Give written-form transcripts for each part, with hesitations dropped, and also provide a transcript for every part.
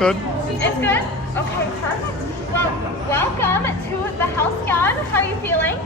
good. It's good? Okay, perfect. Well, welcome to the Halcyon. How are you feeling?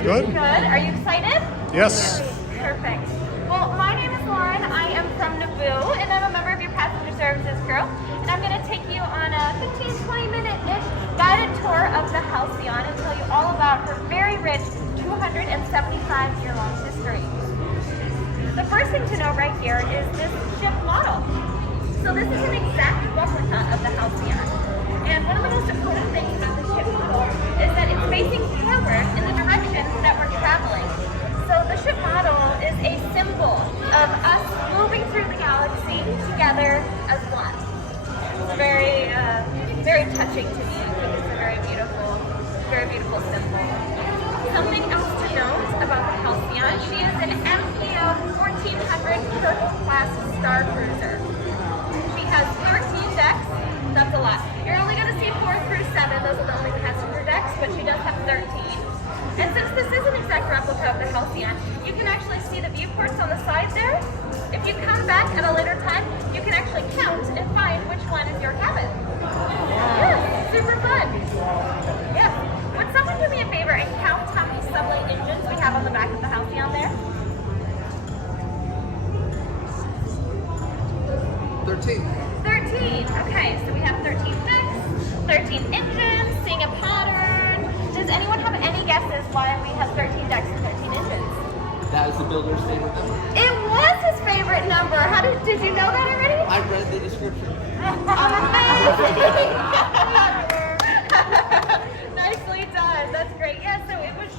Good. Good. Are you excited? Yes. Perfect. Well, my name is Lauren. I am from Batuu, and I'm a member of your passenger services crew. And I'm going to take you on a 15-20 minute-ish guided tour of the Halcyon and tell you all about her very rich 275-year-long history. The first thing to know right here is this ship model. So this is an exact replica of the Halcyon. And one of the most important things about the ship model is that it's facing forward in the direction that we're traveling. So the ship model is a symbol of us moving through the galaxy together as one. It's very, very touching to me. I think it's a very beautiful symbol. Something else to note about the Halcyon, she is an MPO 1400 Purgill-class starcruiser. She has 13 decks. That's a lot. You're only going to see 4 through 7. Those are the only passenger decks, but she does have 13. And since this is an exact replica of the Halcyon, you can actually see the viewports on the side there. If you come back at a later time, you can actually count and find which one is your cabin. Yeah, super fun. Yeah. Would someone do me a favor and count how many Sublight engines we have on the back of the Halcyon there? 13. 13. Okay, so we have 13 decks, 13 engines, seeing a pattern. Does anyone have any guesses why we have 13 decks and 13 engines? That was the builder's favorite number. It was his favorite number. How did you know that already? I read the description. Amazing! Nicely done. That's great. Yeah, so it was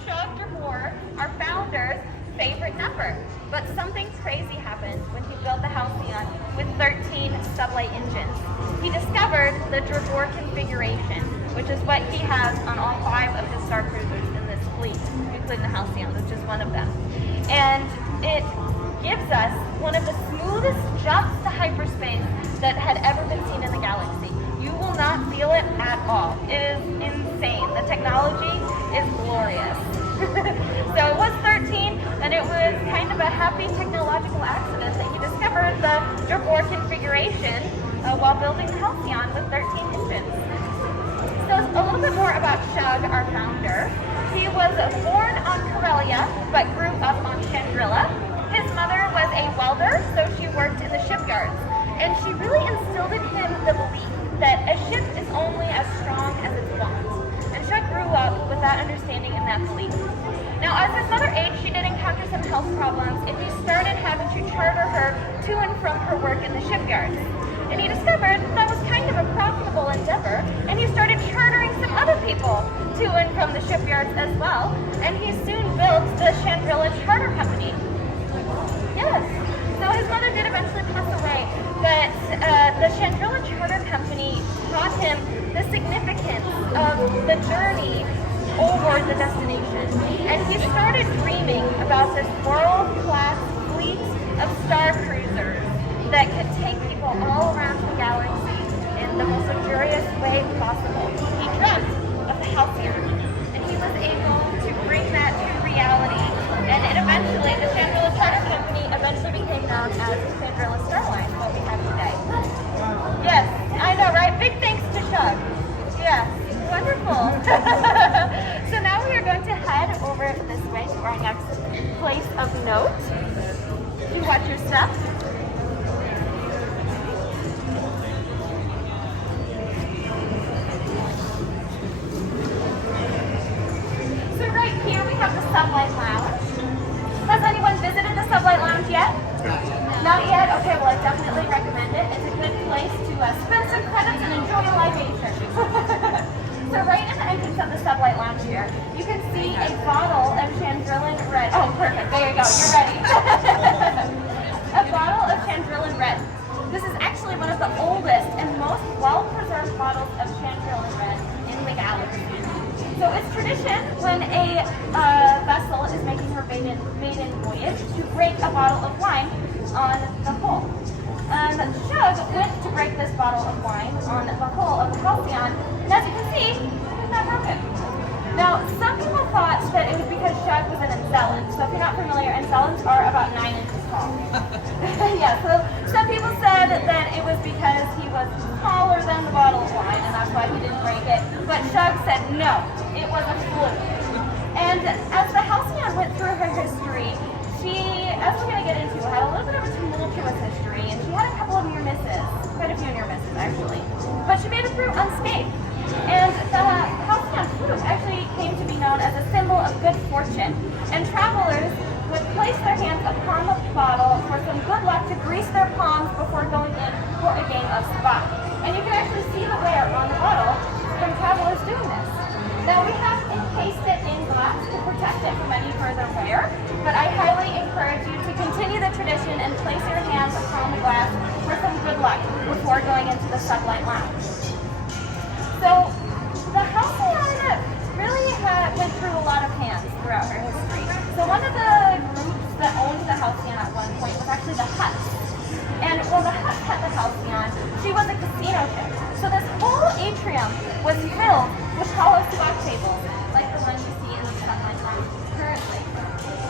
our founder's favorite number. But something crazy happened when he built the Halcyon with 13 Sublight engines. He discovered the Drabor configuration, which is what he has on all 5 of his starcruisers in this fleet, including the Halcyon, which is one of them. And it gives us one of the smoothest jumps to hyperspace that had ever been seen in the galaxy. You will not feel it at all. It is insane. The technology is glorious. So it was 13, and it was kind of a happy technological accident that he discovered the Drabor configuration while building the Halcyon with 13 engines. So a little bit more about Shug, our founder. He was born on Corellia, but grew up on Chandrila. His mother was a welder, so she worked in the shipyards. And she really instilled in him the belief that a ship is only as strong as its bonds. And Shug grew up with that understanding and that belief. Now, as his mother aged, she did encounter some health problems, and he started having to charter her to and from her work in the shipyards. And he discovered that was kind of a profitable endeavor, and he started chartering some other people to and from the shipyards as well, and he soon built the Chandrila Charter Company. Yes. So his mother did eventually pass away, but the Chandrila Charter Company taught him the significance of the journey over the destination. And he started dreaming about this world-class fleet of starcruisers that could take people all around the galaxy in the most luxurious way possible. He dreamt of the Halcyon, and he was able to bring that to reality. And it eventually, the Chandrila Charter Company eventually became known as the Chandrila Star Line, what we have today. Yes, I know, right? Big thanks to Shug. Yeah, wonderful. So now we are going to head over this way to our next place of note. You watch your step. So right here we have the Sublight Lounge. Has anyone visited the Sublight Lounge yet? Not yet? Okay, well I definitely recommend it. It's a good place to spend some credits and enjoy a libation. So right in the entrance of the Sublight Lounge here, you can see a bottle of Chandrila Red. Oh, perfect. There you go. You're ready. A bottle of Chandrila Red. This is actually one of the oldest and most well-preserved bottles of Chandrila Red in the galaxy. So it's tradition when a vessel is making her maiden voyage to break a bottle of wine on the hull. Shug went to break this bottle of wine on the hull of the Halcyon, and as you can see, it's not broken. Now, some people thought that it was because Shug was an Enzellan. So if you're not familiar, Enzellans are about 9 inches tall. Yeah, so some people said that it was because he was taller than the bottle of wine, and that's why he didn't break it. But Shug said no, it was a fluke. And as the Halcyon went through her history, she, as we're going to get into, had a little bit of a tumultuous history, and she had a couple of near misses, quite a few near misses actually. But she made it through unscathed. And the Halcyon flute actually came to be known as a symbol of good fortune. And travelers would place their hands upon the bottle for some good luck to grease their palms before going in for a game of spot. And you can actually see the wear on the bottle from travelers doing this. Now we have encased it in glass to protect it from any further wear, but I highly encourage you to continue the tradition and place your hands upon the glass for some good luck before going into the Sublight Lounge. So the Halcyon really went through a lot of hands throughout her history. So one of the groups that owned the Halcyon at one point was actually the Hutts. And when the Hutts had the Halcyon, she was a casino ship. So this whole atrium was filled with hollow slot tables, like the one you see in the Sublight Lounge currently.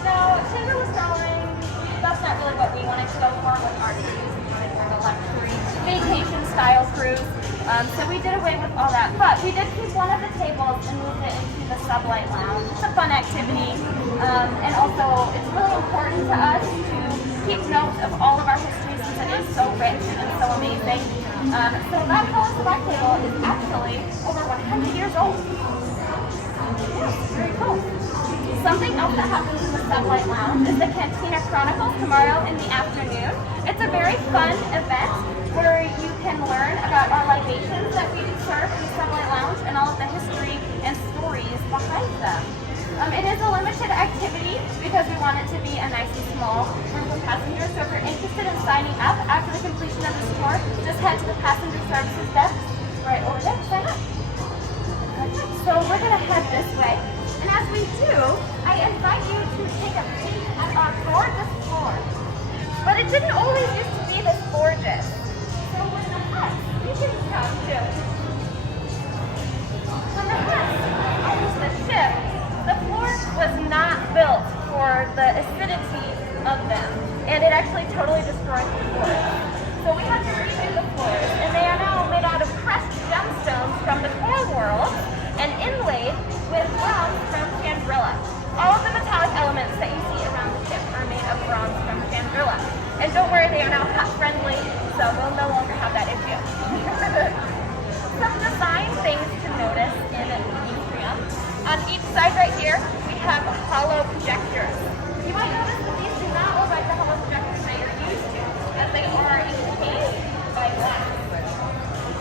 Now, Chandrila Star Line, that's not really what we wanted to go for with our cruise. We wanted more of a luxury vacation style cruise. So we did away with all that. But we did keep one of the tables and moved it into the Sublight Lounge. It's a fun activity. And also, it's really important to us to keep note of all of our history since it is so rich and so amazing. So that hollow select table is actually over 100 years old. Yeah, very cool. Something else that happens in the Sublight Lounge is the Cantina Chronicles tomorrow in the afternoon. It's a very fun event where you can learn about our libations that we serve in the Sublight Lounge and all of the history and stories behind them. It is a limited activity because we want it to be a nice and small group of passengers. So if you're interested in signing up after the completion of this tour, just head to the passenger services desk right over there to sign up. Okay, so we're going to head this way. And as we do, I invite you to take a peek at our gorgeous floor. But it didn't always used to be this gorgeous. So when the Hutts, you can come too. When the Hutts owns the ship, the floor was not built for the acidity of them. And it actually totally destroyed the floors. So we had to redo the floors. And they are now made out of crushed gemstones from the core world and inlaid with bronze from Chandrila. All of the metallic elements that you see around the ship are made of bronze from Chandrila. And don't worry, they are now Hutt friendly, so we'll no longer have that issue. Some design things to notice in the atrium. On each side right here, we have hollow projectors. You might notice that these do not look like the hollow projectors that you're used to, as they are encased by glass.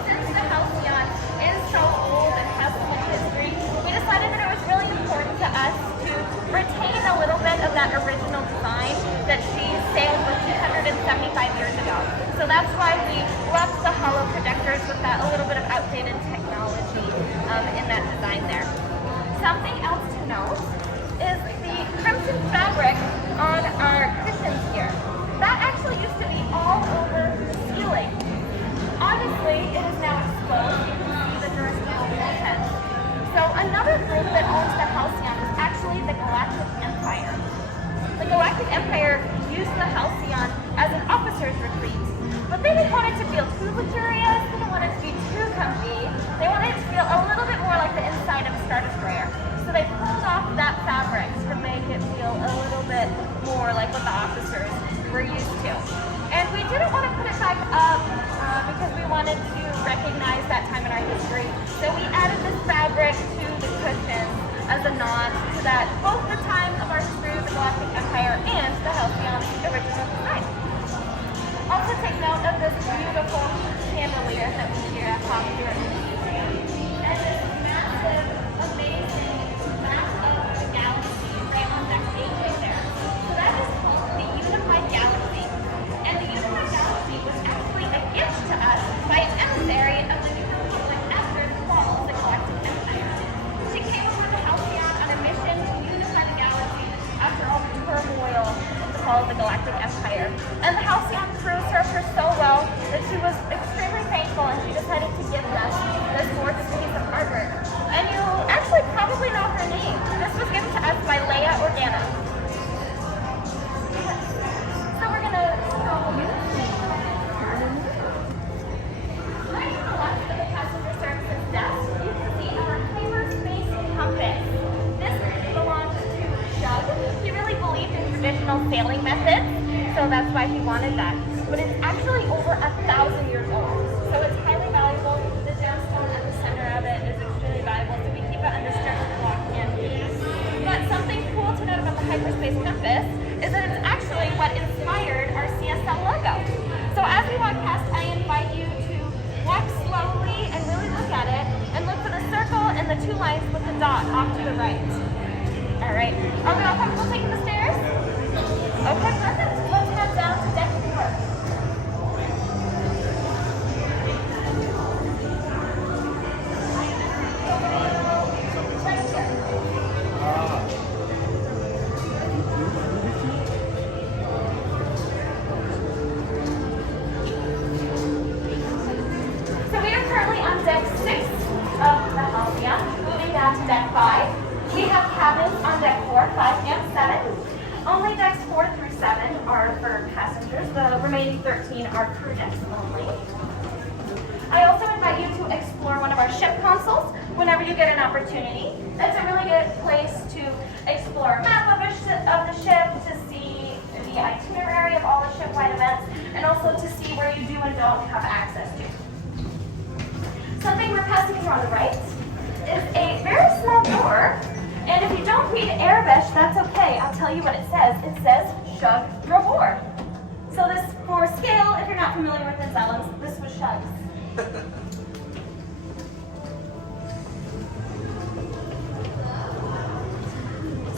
Since the Halcyon is so old and has so much history, we decided that it was really important to us to retain a little bit of that original design that she sailed with 275 years ago. So that's why we left the hollow projectors with that a little bit of outdated technology in that design there. Something else to note is the crimson fabric on our cushions here. That actually used to be all over the ceiling. Obviously, it is now exposed. You can see the jurisdictional heads. So another group that owns the Halcyon is actually the Galactic Empire. The Galactic Empire used the Halcyon as an officer's retreat. But they didn't want it to feel too luxurious, they didn't want it to be too comfy. They wanted it to feel a little bit more like the inside of a Star Destroyer. So they pulled off that fabric to make it feel a little bit more like what the officers were used to. And we didn't want to put it back up because we wanted to recognize that time in our history. So we added this fabric to the cushions as a nod to that, both the time of our history of the Galactic Empire and the Halcyon's original design. Also take note of this beautiful chandelier that we see at top here. And this massive, amazing map of the galaxy right on that gateway there. So that is called the Unified Galaxy. And the Unified Galaxy was actually a gift to us by an emissary of the New Republic after the fall of the Galactic Empire. She came aboard the Halcyon on a mission to unify the galaxy after all the turmoil of the fall of the Galactic Empire. And the Halcyon crew served her so well that she was extremely thankful and she decided to gift us this gorgeous piece of artwork. And you actually probably know her traditional sailing methods, so that's why he wanted that. But it's actually over 1,000 years old, so it's highly valuable. The gemstone at the center of it is extremely valuable, so we keep it under strict lock and key. But something cool to note about the hyperspace compass is that it's actually what inspired our CSL logo. So as we walk past, I invite you to walk slowly and really look at it, and look for the circle and the 2 lines with the dot off to the right. All right, are we all comfortable taking the stairs? Okay, perfect. Let's head down to deck 4. So we are currently on deck 6 of the Halcyon, moving down to deck 5. We have cabins on deck 4, 5, and 7. Only decks 4 through 7 are for passengers. The remaining 13 are crew decks only. I also invite you to explore one of our ship consoles whenever you get an opportunity. It's a really good place to explore a map of the ship, to see the itinerary of all the ship-wide events, and also to see where you do and don't have access to. Something we're passing here on the right is a very small door. And if you don't read Arabic, that's okay. I'll tell you what it says. It says Shug Rabor. So this, for scale, if you're not familiar with the Zellums, this was Shug's.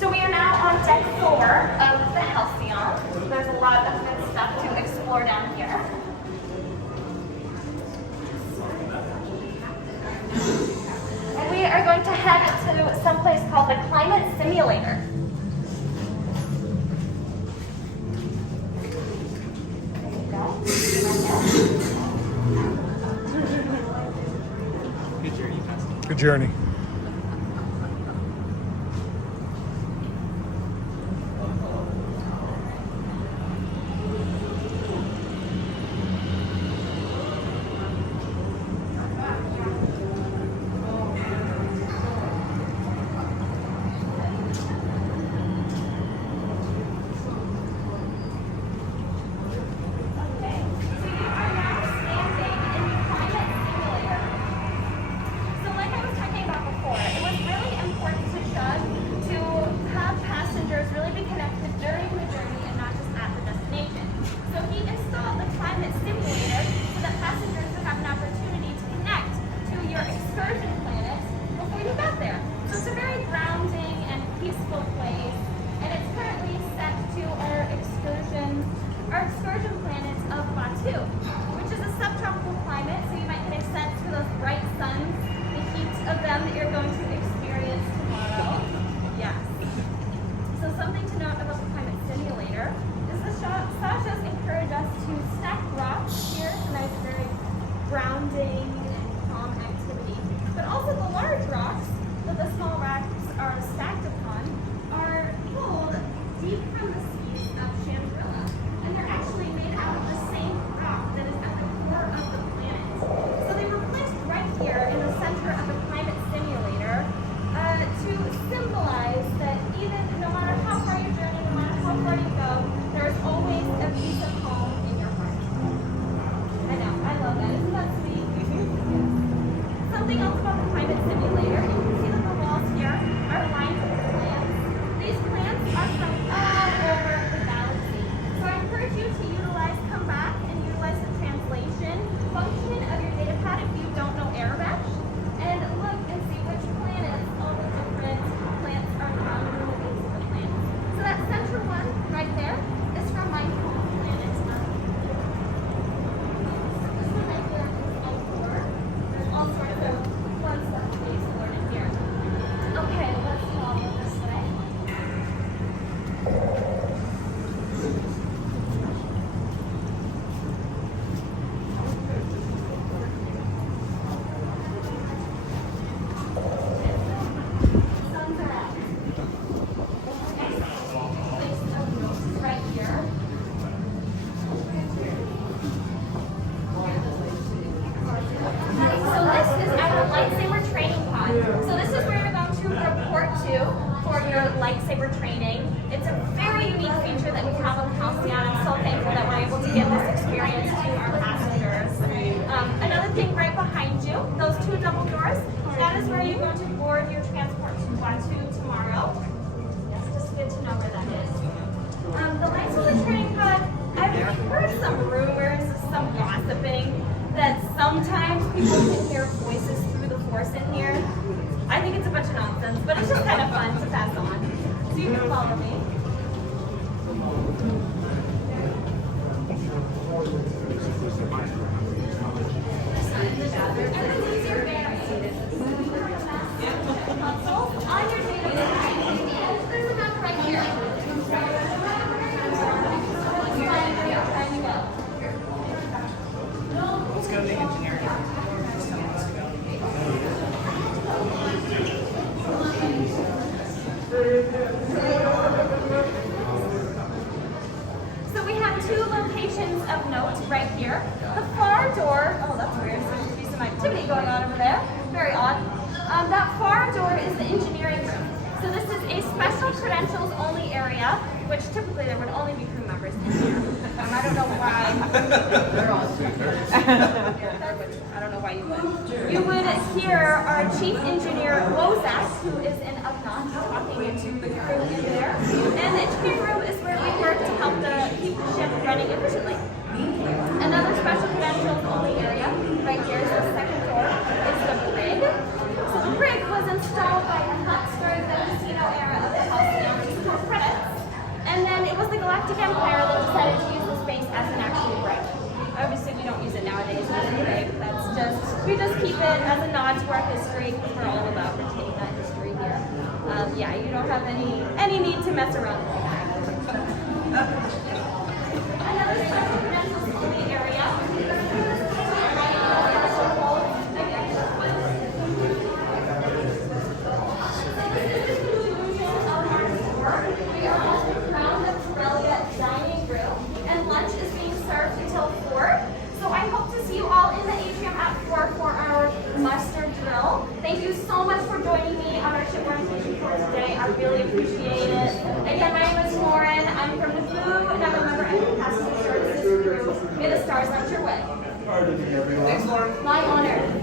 So we are now on deck 4 of the Halcyon. There's a lot of good stuff to explore down here. And we are going to head to some place called the Climate Simulator. There you go. Good journey, Pastor. Good journey. typically there would only be crew members in here. I don't know why. They're all I don't know why you would. You would hear our chief engineer, Wozak, who is in Upnot, talking to the crew in there. And the engineering room is where we work to help keep the ship running efficiently. Another special credentials only area, right here is the second floor, is the brig. So the brig was installed by a hut during the casino era of the Halcyon before credits. And then it was the Galactic Empire that decided to use the space as an actual brig. Obviously we don't use it nowadays anyway, but we just keep it as a nod to our history because we're all about retaining that history here. Yeah, you don't have any need to mess around with that. Another special credentials only area. We are also around the Corellia dining room, and lunch is being served until 4. So I hope to see you all in the atrium at 4 for our muster drill. Thank you so much for joining me on our ship orientation tour today. I really appreciate it. Again, my name is Lauren. I'm from the Batuu, and I'm a member of the passenger services crew. May the stars light your way. Thanks, Lauren. My honor.